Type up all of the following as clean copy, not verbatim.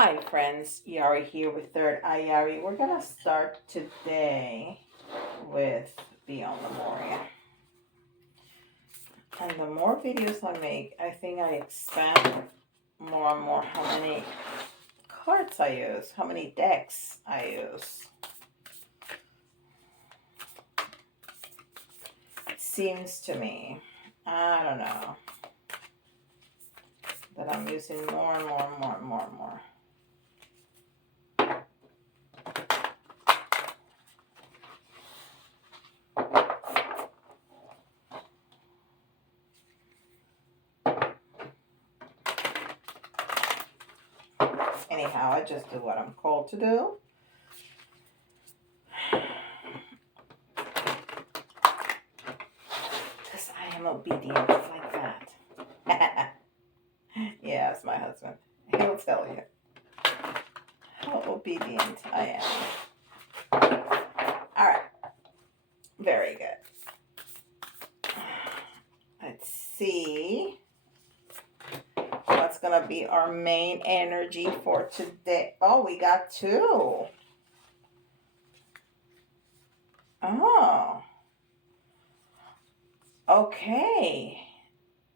Hi friends, Yari here with Third Eye Yari. We're gonna start today with Beyond Lemuria. And the more videos I make, I think I expand more and more how many cards I use, how many decks I use. It seems to me, I don't know, that I'm using more and more and more and more and more. Anyhow, I just do what I'm called to do. Because I am obedient like that. Yes, my husband. He'll tell you how obedient I am. Alright. Very good. Let's see what's going to be our main energy for today. Oh, we got two. Oh. Okay.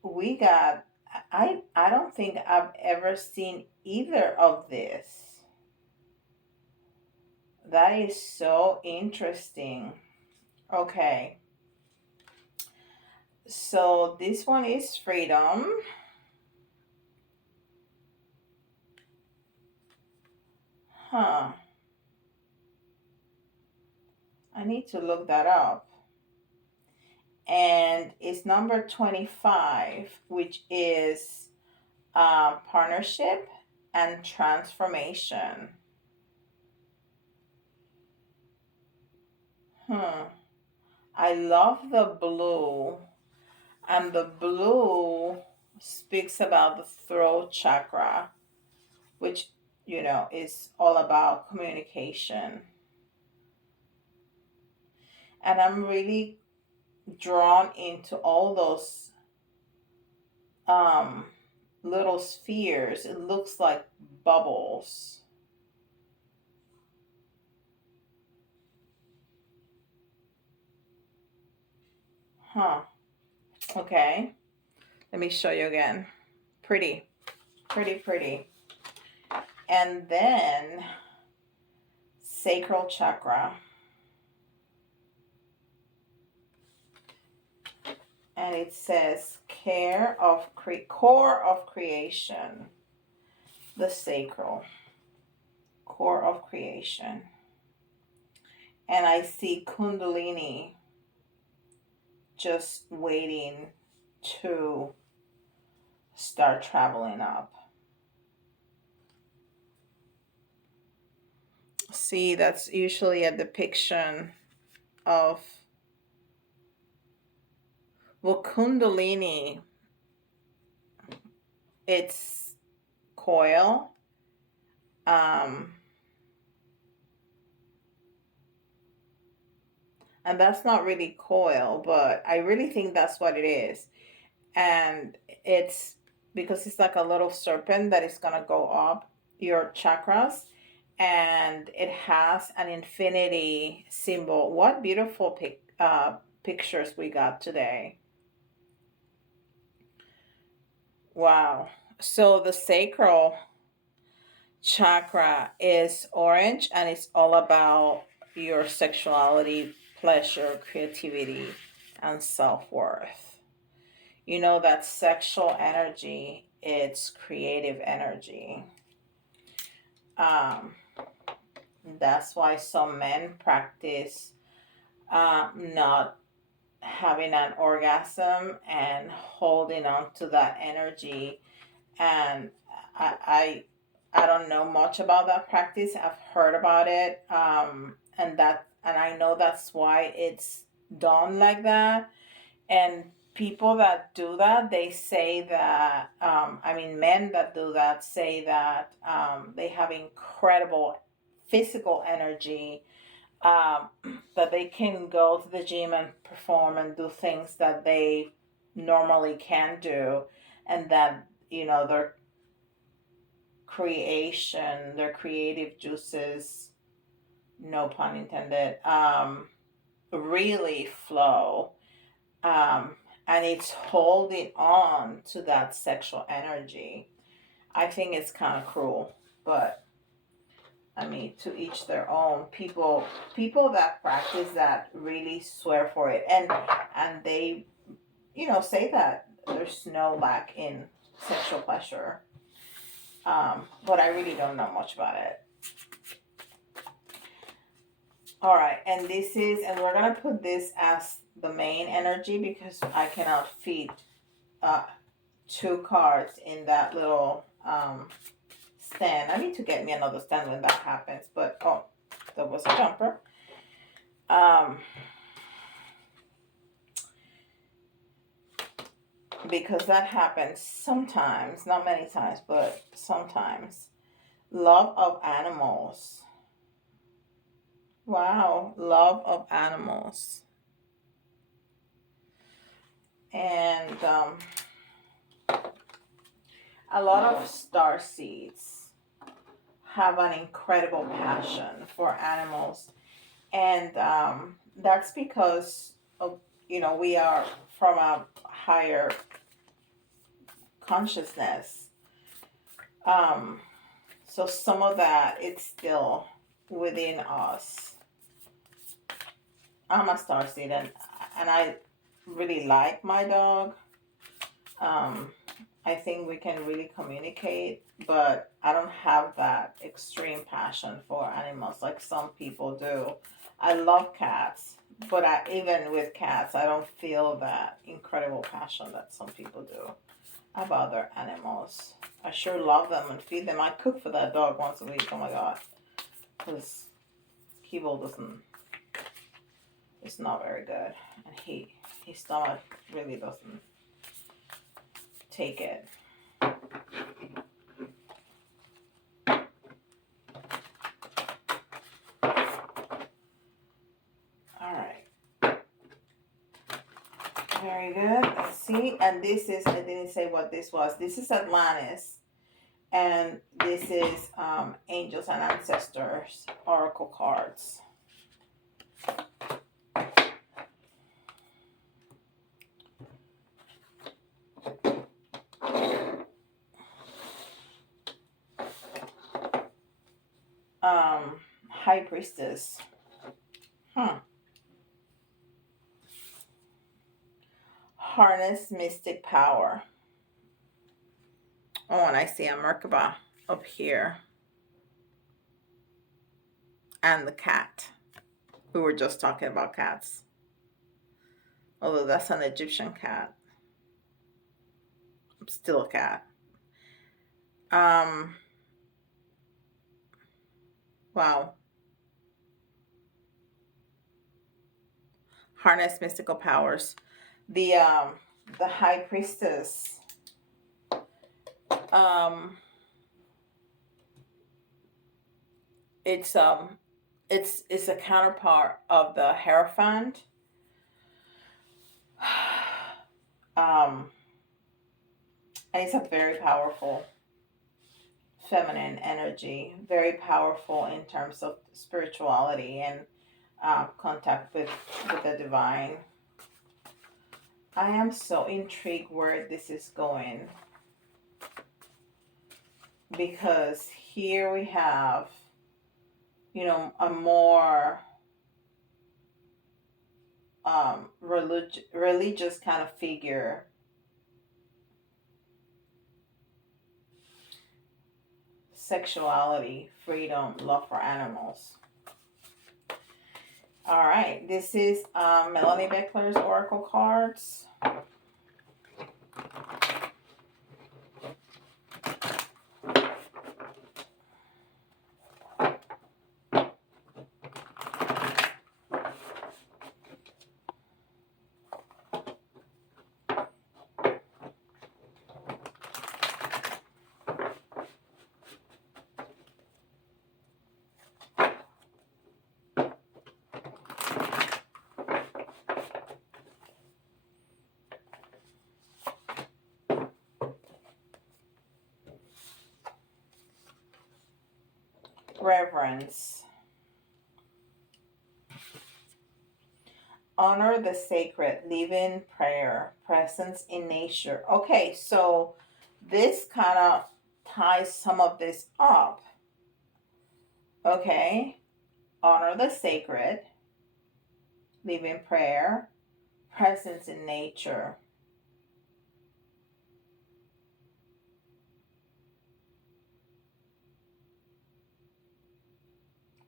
We got, I don't think I've ever seen either of this. That is so interesting. Okay. So this one is freedom. Huh. I need to look that up. And it's number 25, which is partnership and transformation. I love the blue, and the blue speaks about the throat chakra, which, you know, is all about communication. And I'm really drawn into all those little spheres. It looks like bubbles. Huh. Okay. Let me show you again. Pretty. Pretty, pretty. And then sacral chakra. And it says core of creation. The sacral. Core of creation. And I see Kundalini just waiting to start traveling up. See, that's usually a depiction of, well, Kundalini, it's coil. And that's not really coil, but I really think that's what it is. And it's because it's like a little serpent that is going to go up your chakras, and it has an infinity symbol. What beautiful pictures we got today. Wow. So the sacral chakra is orange, and it's all about your sexuality, pleasure, creativity, and self-worth. You know that sexual energy, it's creative energy. That's why some men practice not having an orgasm and holding on to that energy. And I don't know much about that practice. I've heard about it, and I know that's why it's done like that. And people that do that, they say that, men that do that say that they have incredible physical energy, that they can go to the gym and perform and do things that they normally can't do, and that, you know, they're creation, their creative juices, no pun intended, really flow. And it's holding on to that sexual energy. I think it's kind of cruel, but I mean, to each their own. People that practice that really swear for it, and they, say that there's no lack in sexual pleasure. But I really don't know much about it. All right, and we're gonna put this as the main energy because I cannot fit uh, 2 cards in that little stand. I need to get me another stand when that happens. But oh, that was a jumper. Because that happens sometimes, not many times, but sometimes. Love of animals. Wow, love of animals. And a lot of star seeds have an incredible passion for animals. And that's because of, we are from a higher consciousness. So some of that, it's still within us. I'm a starseed, and I really like my dog. I think we can really communicate, but I don't have that extreme passion for animals like some people do. I love cats, but even with cats, I don't feel that incredible passion that some people do about their animals. I sure love them and feed them. I cook for that dog once a week. Oh my god, because Kibble it's not very good, and his stomach really doesn't take it. All right, very good. Let's see, and this is, I didn't say what this was. This is Atlantis, and this is Angels and Ancestors Oracle cards. High Priestess. Harness mystic power. Oh, and I see a Merkaba up here. And the cat. We were just talking about cats. Although that's an Egyptian cat. Still a cat. Wow. Harness mystical powers. The High Priestess. It's a counterpart of the Hierophant. And it's a very powerful feminine energy, very powerful in terms of spirituality and contact with the divine. I am so intrigued where this is going, because here we have, a more religious kind of figure. Sexuality, freedom, love for animals. All right, this is Melanie Becker's Oracle cards. reverence, honor the sacred, live in prayer, presence in nature. Okay, so this kind of ties some of this up. Okay, honor the sacred, live in prayer, presence in nature.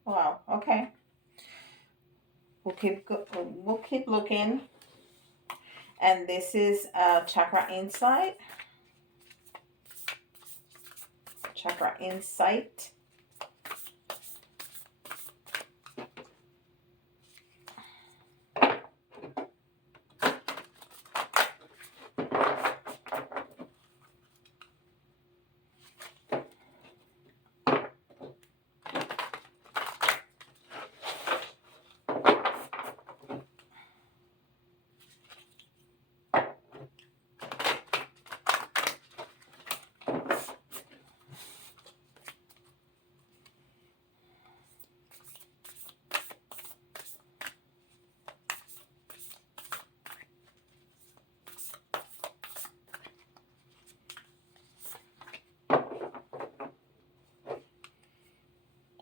Wow, okay. We'll keep looking. And this is Chakra Insight. Chakra Insight.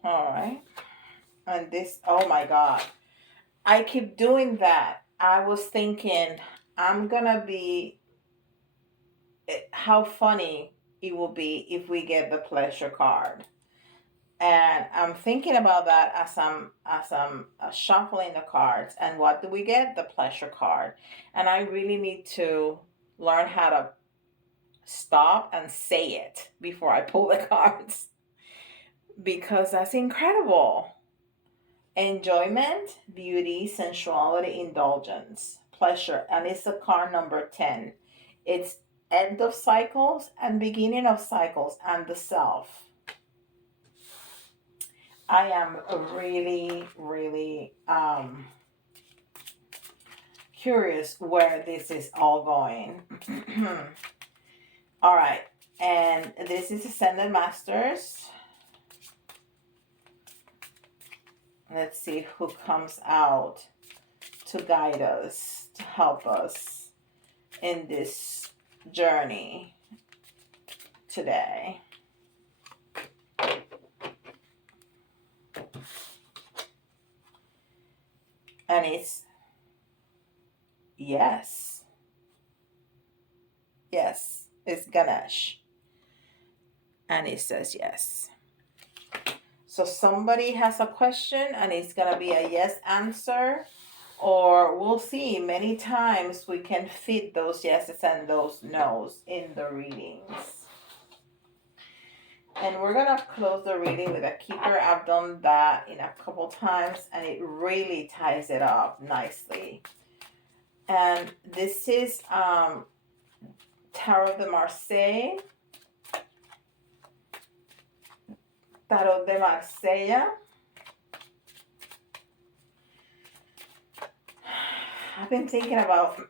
All right. And this, oh my God. I keep doing that. I was thinking, I'm gonna be, how funny it will be if we get the pleasure card. And I'm thinking about that as I'm shuffling the cards. And what do we get? The pleasure card. And I really need to learn how to stop and say it before I pull the cards, because that's incredible. Enjoyment, beauty, sensuality, indulgence, pleasure. And it's the card number 10. It's end of cycles and beginning of cycles and the self. I am really, really curious where this is all going. All right. And this is Ascended Masters. Let's see who comes out to guide us, to help us in this journey today. And it's yes. Yes, it's Ganesh. And it says yes. So somebody has a question and it's going to be a yes answer, or we'll see. Many times we can fit those yeses and those nos in the readings. And we're going to close the reading with a Kipper. I've done that in a couple times and it really ties it up nicely. And this is Tarot de Marseilles. Tarot de Marseilles. I've been thinking about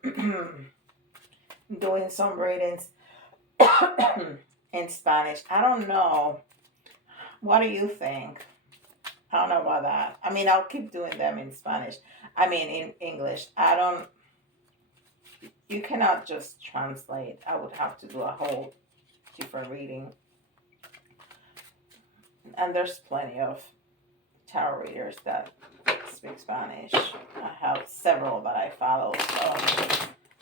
doing some readings in Spanish. I don't know. What do you think? I don't know about that. I mean, I'll keep doing them in Spanish. I mean, in English. You cannot just translate. I would have to do a whole different reading. And there's plenty of tarot readers that speak Spanish. I have several that I follow, so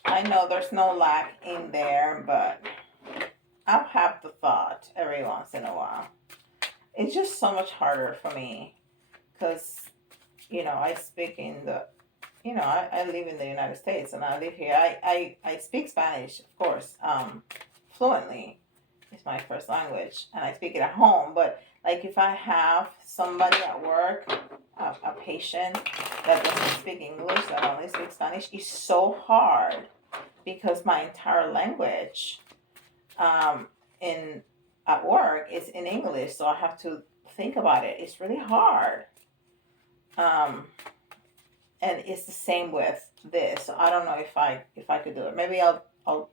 I know there's no lack in there, but I'll have the thought every once in a while. It's just so much harder for me because, I speak in the, I live in the United States and I live here. I speak Spanish, of course, fluently. It's my first language and I speak it at home, but like if I have somebody at work, a patient that doesn't speak English, that only speaks Spanish, it's so hard because my entire language at work is in English, so I have to think about it. It's really hard. And it's the same with this. So I don't know if I could do it. Maybe I'll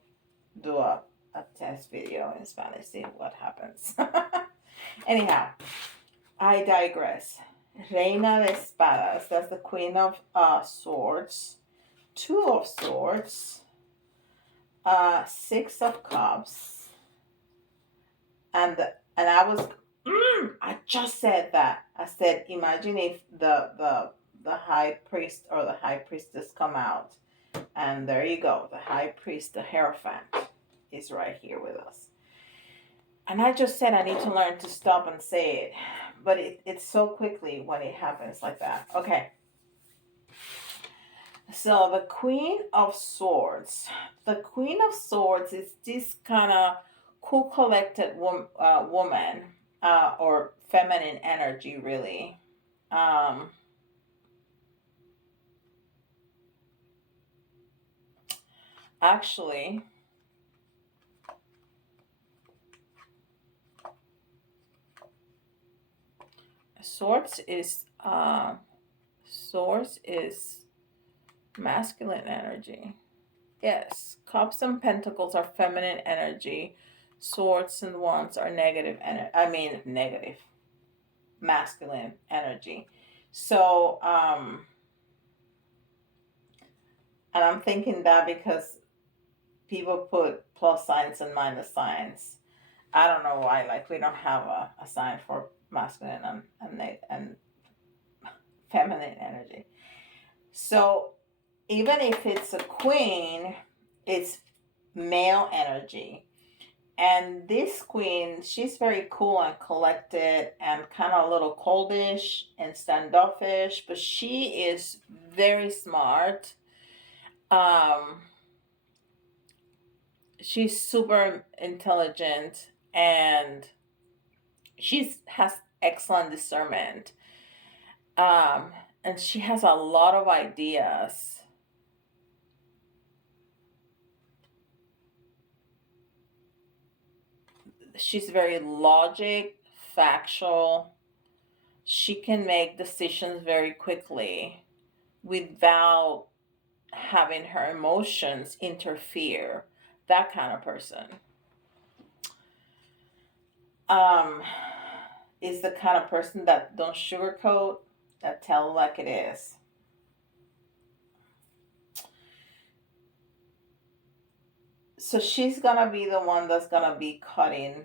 do a test video in Spanish, see what happens. Anyhow, I digress. Reina de Espadas, that's the Queen of Swords. Two of Swords. Six of Cups. And I was, I just said that. I said, imagine if the high priest or the high priestess come out. And there you go. The high priest, the Hierophant, is right here with us. And I just said I need to learn to stop and say it. But it's so quickly when it happens like that. Okay. So the Queen of Swords. The Queen of Swords is this kind of cool, collected woman or feminine energy, really. Um, Actually, Swords is masculine energy. Yes, Cups and Pentacles are feminine energy. Swords and Wands are negative energy. I mean, negative, masculine energy. So, and I'm thinking that because people put plus signs and minus signs. I don't know why. Like we don't have a sign for masculine and feminine energy. So even if it's a queen, it's male energy. And this queen, she's very cool and collected and kind of a little coldish and standoffish, but she is very smart. Um, she's super intelligent and she's has excellent discernment. Um, and she has a lot of ideas. She's very logic, factual. She can make decisions very quickly without having her emotions interfere. That kind of person. Um, is the kind of person that don't sugarcoat, that tell like it is. So she's gonna be the one that's gonna be cutting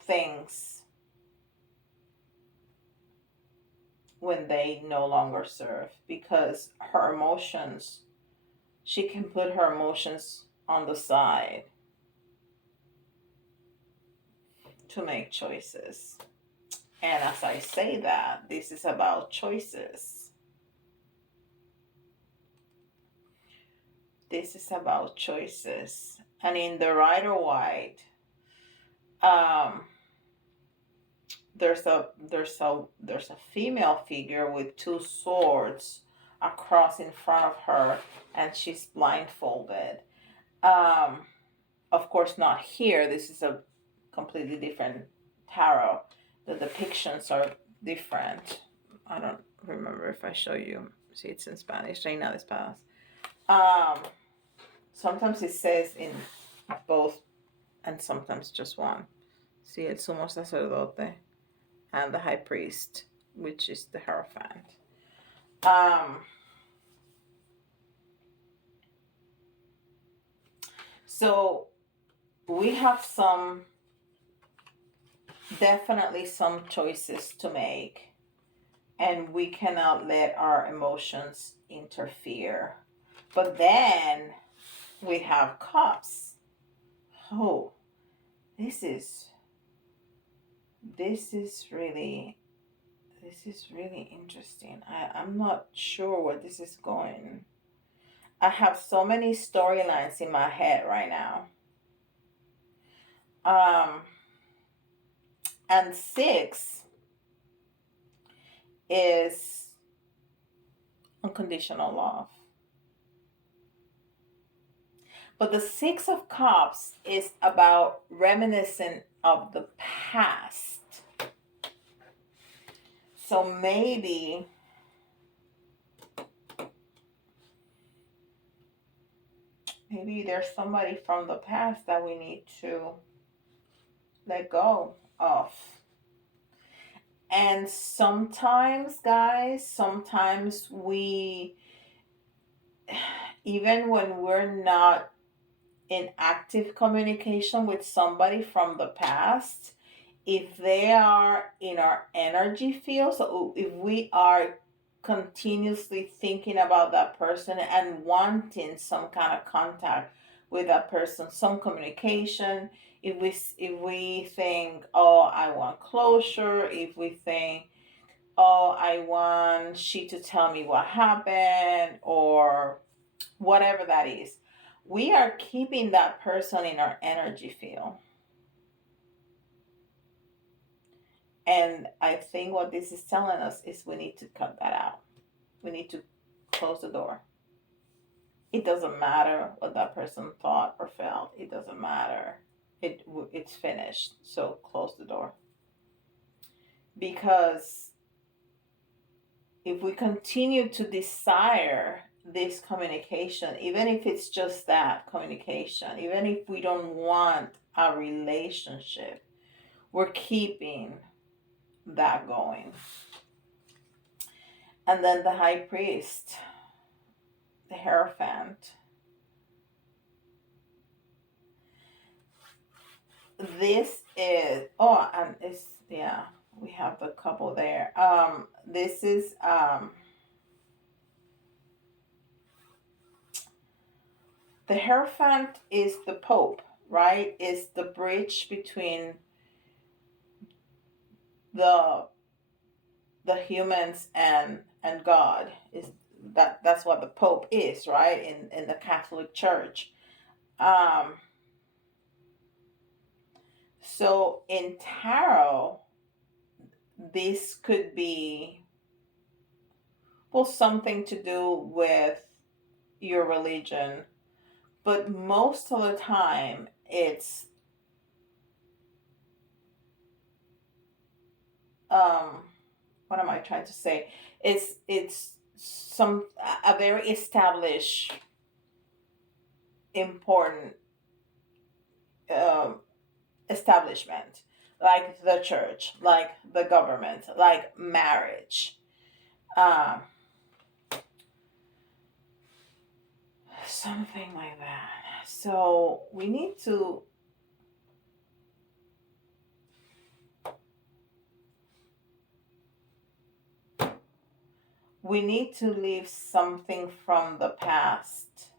things when they no longer serve because her emotions, she can put her emotions on the side to make choices. And as I say that, this is about choices. This is about choices. And in the Rider White, um, there's a female figure with two swords across in front of her, and she's blindfolded. Um, of course, not here. This is a completely different tarot. The depictions are different. I don't remember if I show you. See, it's in Spanish. Reina de Espadas. Sometimes it says in both, and sometimes just one. See, el sumo sacerdote and the high priest, which is the Hierophant. So we have definitely some choices to make, and we cannot let our emotions interfere. But then we have Cups. Oh, this is really interesting. I'm not sure where this is going. I have so many storylines in my head right now. And 6 is unconditional love. But the 6 of Cups is about reminiscent of the past. So maybe there's somebody from the past that we need to let go of. And sometimes, guys, sometimes we, even when we're not in active communication with somebody from the past, if they are in our energy field, so if we are continuously thinking about that person and wanting some kind of contact with that person, some communication, if we think, oh, I want closure, if we think, oh, I want she to tell me what happened, or whatever that is, we are keeping that person in our energy field. And I think what this is telling us is we need to cut that out. We need to close the door. It doesn't matter what that person thought or felt. It doesn't matter. It's finished. So close the door. Because if we continue to desire this communication, even if it's just that communication, even if we don't want a relationship, we're keeping that going. And then the high priest, the Hierophant. This is, oh, and it's, yeah, we have the couple there. This is the Hierophant is the Pope, right? Is the bridge between the humans and God. Is that's what the Pope is, right? In the Catholic Church. So in tarot, this could be, well, something to do with your religion, but most of the time it's what am I trying to say? It's some a very established, important establishment, like the church, like the government, like marriage, something like that. So we need to leave something from the past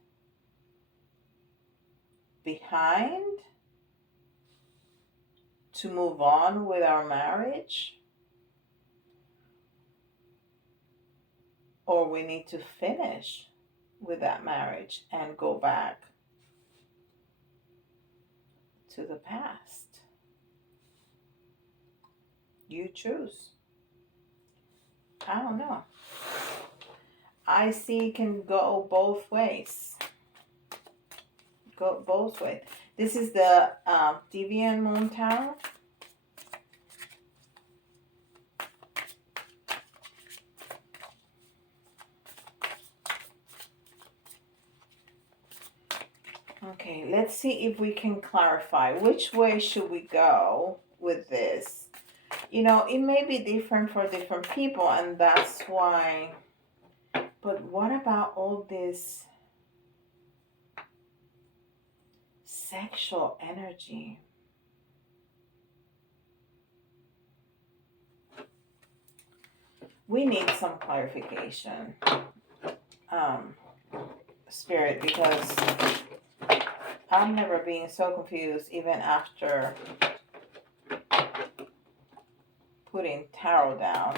behind to move on with our marriage, or we need to finish with that marriage and go back to the past. You choose. I don't know. I see it can go both ways. Go both ways. This is the Deviant Moon Tarot. Okay, let's see if we can clarify which way should we go with this. You know, it may be different for different people, and that's why. But what about all this sexual energy? We need some clarification, Spirit, because I'm never being so confused even after putting tarot down.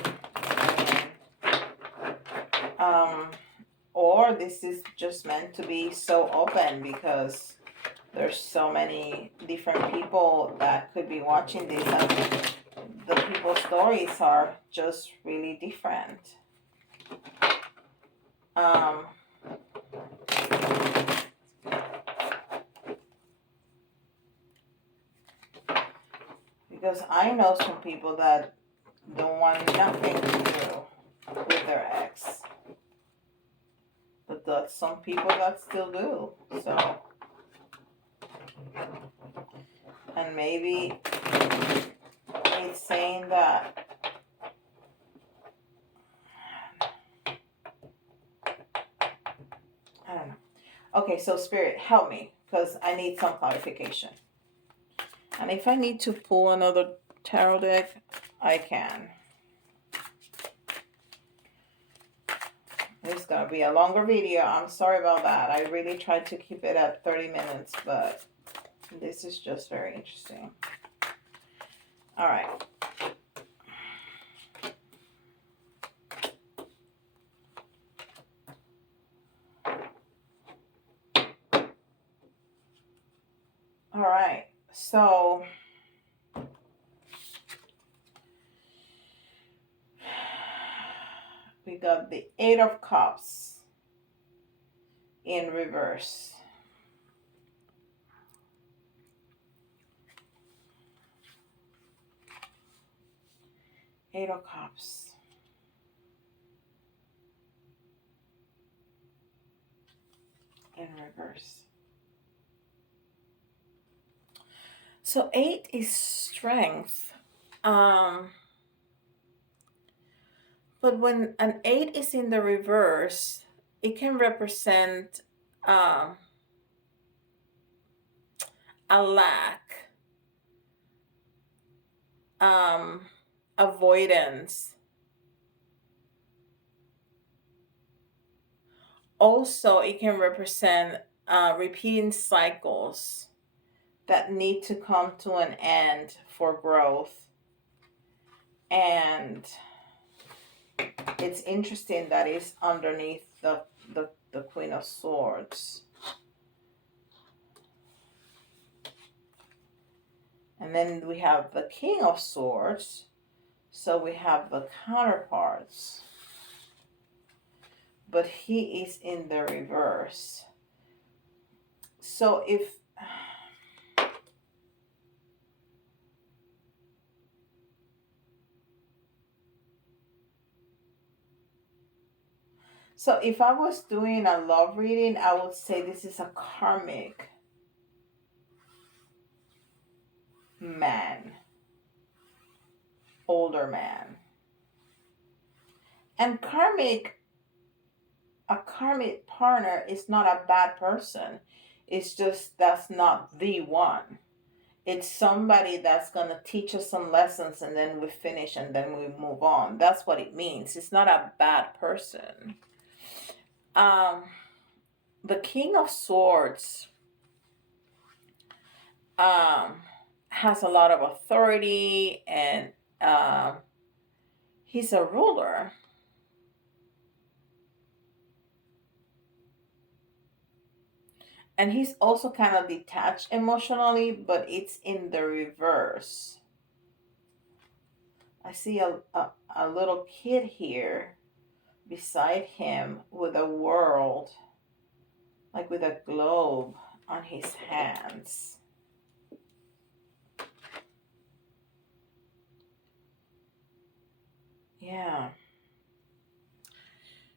Or this is just meant to be so open because there's so many different people that could be watching this, and the people's stories are just really different. Because I know some people that don't want nothing to do with their ex. But there's some people that still do. So, and maybe it's saying that Okay, so Spirit, help me, because I need some clarification. And if I need to pull another tarot deck, I can. It's going to be a longer video. I'm sorry about that. I really tried to keep it at 30 minutes, but this is just very interesting. All right. All right. So we got the Eight of Cups in reverse. Eight of Cups. In reverse. So 8 is strength. But when an 8 is in the reverse, it can represent a lack, avoidance. Also, it can represent repeating cycles that need to come to an end for growth. And it's interesting that it's underneath the Queen of Swords. And then we have the King of Swords. So we have the counterparts. But he is in the reverse. So if I was doing a love reading, I would say this is a karmic man, older man. And a karmic partner is not a bad person. It's just that's not the one. It's somebody that's going to teach us some lessons and then we finish and then we move on. That's what it means. It's not a bad person. The King of Swords has a lot of authority and he's a ruler. And he's also kind of detached emotionally, but it's in the reverse. I see a little kid here beside him with a world, like with a globe on his hands. Yeah.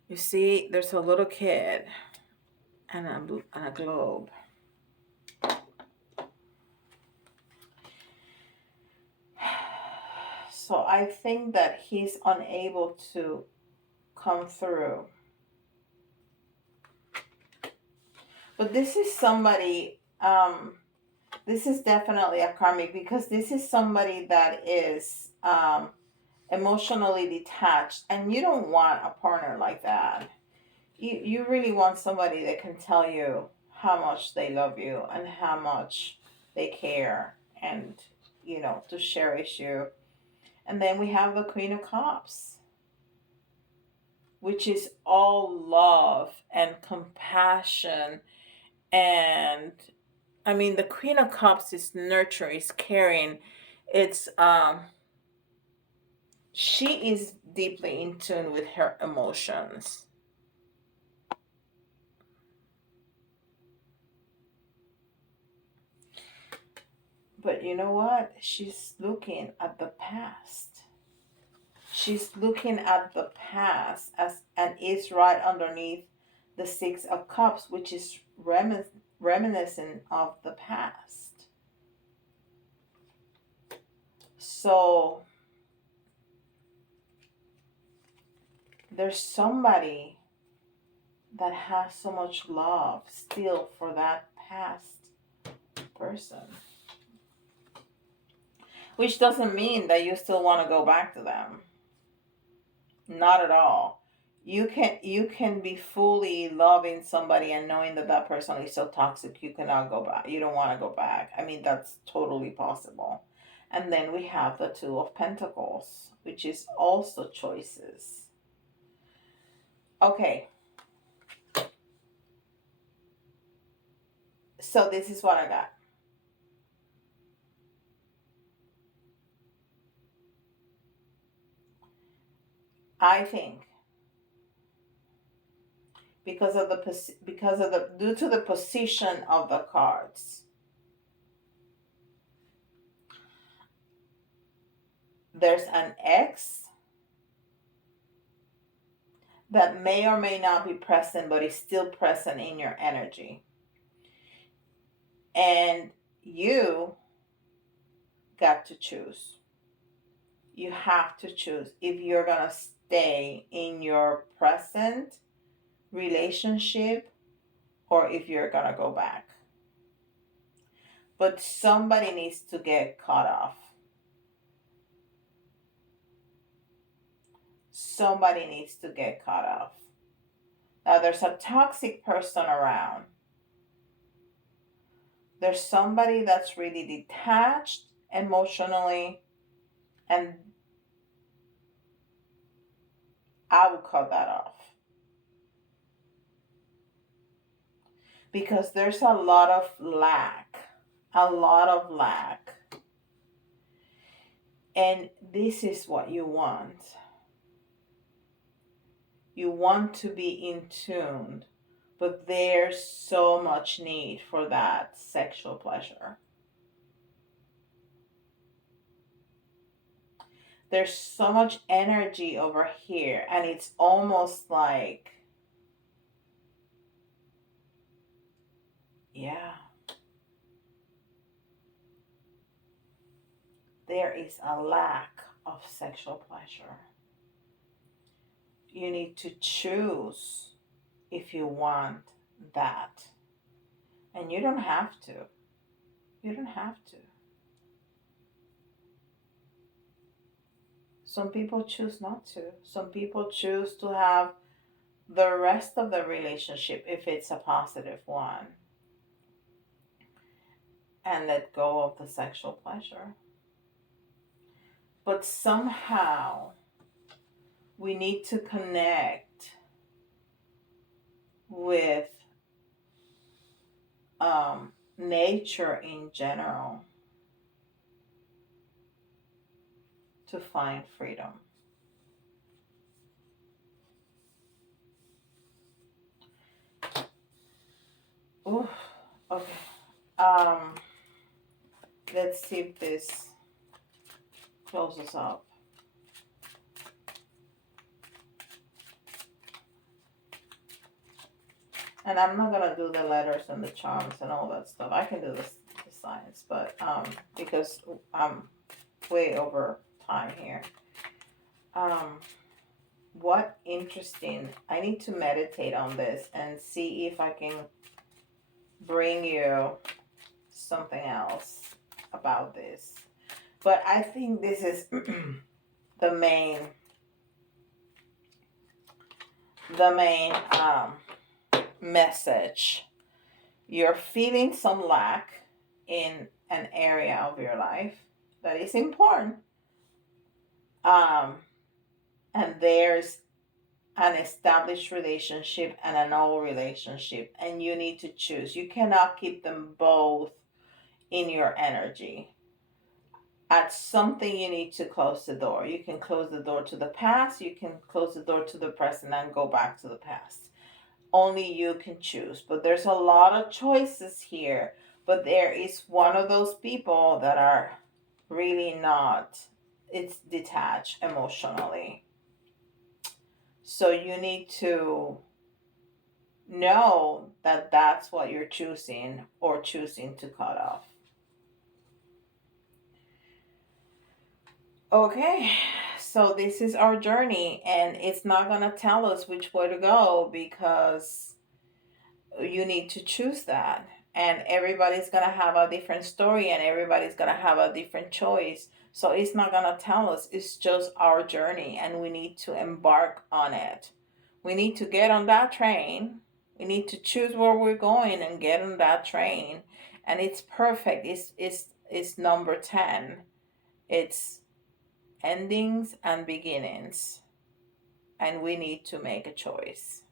You see, there's a little kid and a globe. So I think that he's unable to come through. But this is somebody, this is definitely a karmic because this is somebody that is emotionally detached, and you don't want a partner like that. You really want somebody that can tell you how much they love you and how much they care, and to cherish you. And then we have the Queen of Cups, which is all love and compassion. And I mean, the Queen of Cups is nurturing, is caring. It's she is deeply in tune with her emotions. But you know what? She's looking at the past. She's looking at the past and is right underneath the Six of Cups, which is reminiscent of the past. So there's somebody that has so much love still for that past person. Which doesn't mean that you still want to go back to them. Not at all. You can be fully loving somebody and knowing that that person is so toxic you cannot go back. You don't want to go back. I mean, that's totally possible. And then we have the Two of Pentacles, which is also choices. Okay. So this is what I got. I think due to the position of the cards, there's an X that may or may not be present, but is still present in your energy. And you got to choose. You have to choose if you're going to stay in your present relationship or if you're going to go back. But somebody needs to get cut off. Somebody needs to get cut off. Now, there's a toxic person around. There's somebody that's really detached emotionally, and I would cut that off. Because there's a lot of lack. And this is what you want. You want to be in tune, but there's so much need for that sexual pleasure. There's so much energy over here, and it's almost like, yeah, there is a lack of sexual pleasure. You need to choose if you want that. And you don't have to. You don't have to. Some people choose not to. Some people choose to have the rest of the relationship, if it's a positive one, and let go of the sexual pleasure. But somehow we need to connect with nature in general to find freedom. Ooh, okay. Let's see if this closes up. And I'm not gonna do the letters and the charms and all that stuff. I can do the science, but because I'm way over time here. What interesting. I need to meditate on this and see if I can bring you something else about this. But I think this is the main message. You're feeling some lack in an area of your life that is important. And there's an established relationship and an old relationship, and you need to choose. You cannot keep them both in your energy. At something, you need to close the door. You can close the door to the past, you can close the door to the present and go back to the past. Only you can choose. But there's a lot of choices here. But there is one of those people that are really not, it's detached emotionally. So you need to know that that's what you're choosing or choosing to cut off. Okay, So this is our journey, and it's not going to tell us which way to go, because you need to choose that. And everybody's going to have a different story, and everybody's going to have a different choice. So it's not going to tell us. It's just our journey, and we need to embark on it. We need to get on that train. We need to choose where we're going and get on that train. And it's perfect. It's number 10. It's endings and beginnings. And we need to make a choice.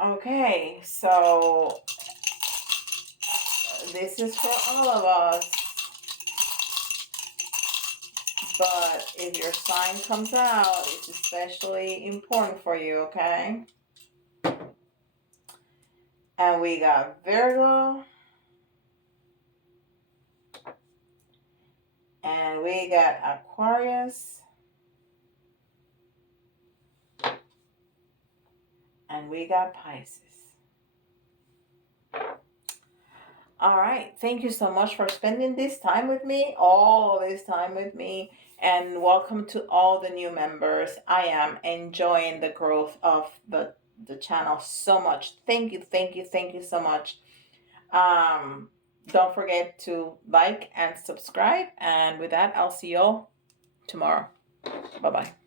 Okay, so this is for all of us. But if your sign comes out, it's especially important for you, okay? And we got Virgo. And we got Aquarius. And we got Pisces. All right. Thank you so much for spending this time with me, all this time with me. And welcome to all the new members. I am enjoying the growth of the channel so much. Thank you, thank you, thank you so much. Don't forget to like and subscribe. And with that, I'll see you all tomorrow. Bye-bye.